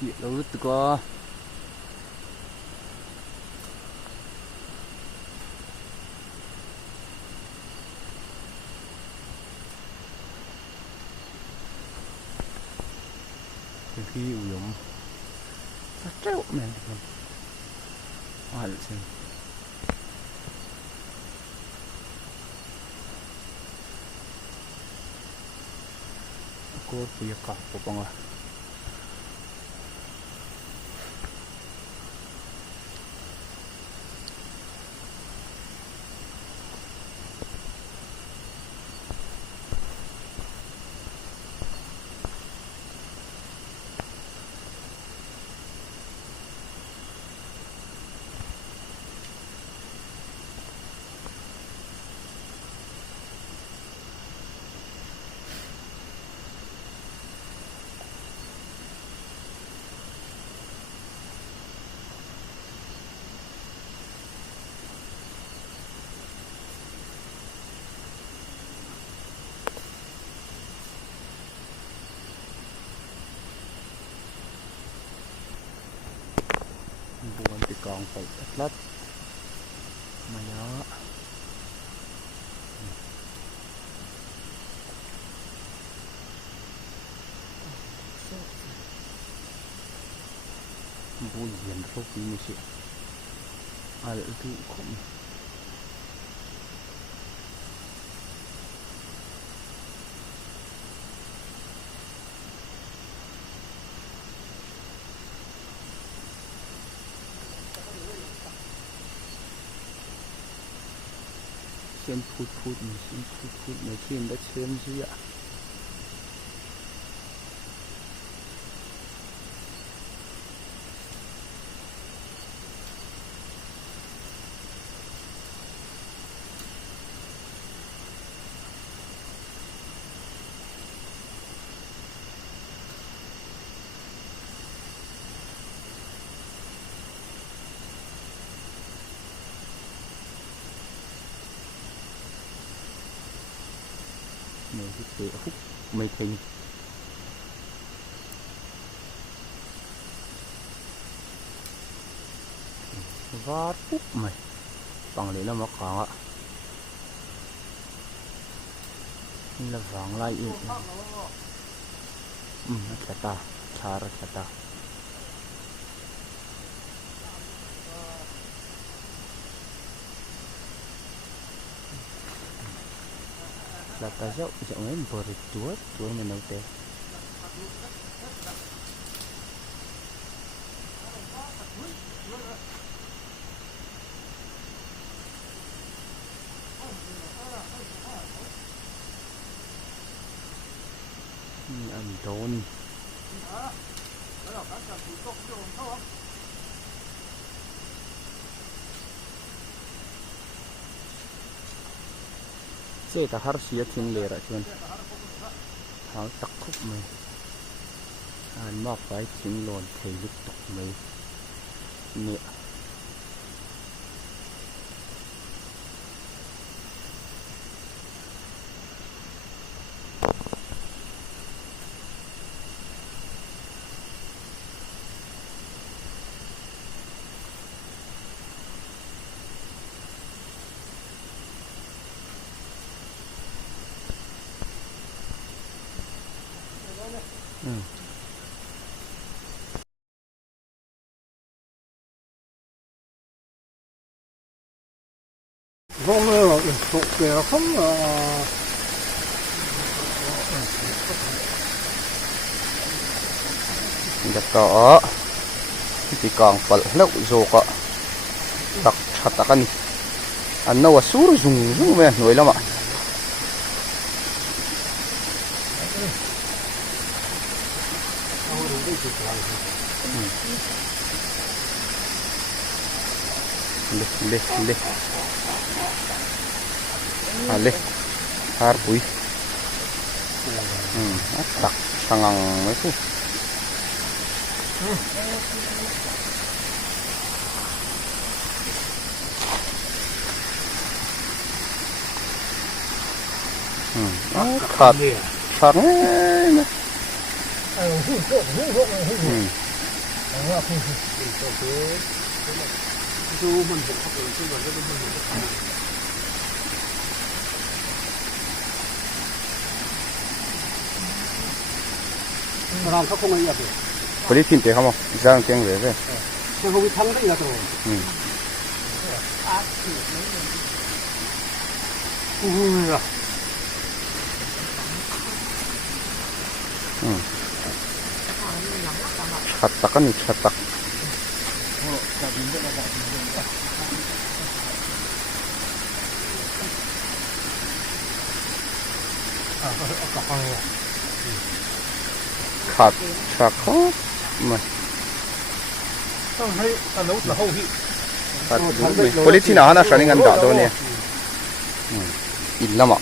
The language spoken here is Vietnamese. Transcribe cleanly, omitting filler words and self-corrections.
Hiện đâu rất có. Khi uyum treo men sen ko puya ka popanga buồn thì còn phải lát mà nó buồn hiền phúc như vậy ai lại tự không xem phút mấy khi đã xem gì ạ mấy cái tựa hút mấy thình vát hút mày bằng đấy là mắc khoảng ạ là vàng lại yêu nó kẹta chả ra kẹta là ta dạo ấy bờ chúa mình nấu té ăn trốn sẽ ta har sia thiên lệ ra chuan háo tắc khúc mày anh mọc phải thiên lồn thầy lúc tộc mày nè vong rồi thuộc kìa không đặt đó chỉ còn phần lâu rồi có đặc thật đặc anh đâu xuống dùng về nuôi lắm ạ lê lê har bụi đặc sang mấy phút khát khát 사람 갖고 온 거야. 버리 팀때 하면 이상 땡 왜래? 그 거기 상당히가 들어. 우야. 찼다까니 찼다. 갓, 차커, 뭐. 버리 팀 하나 사는 건 나도네. 일나마.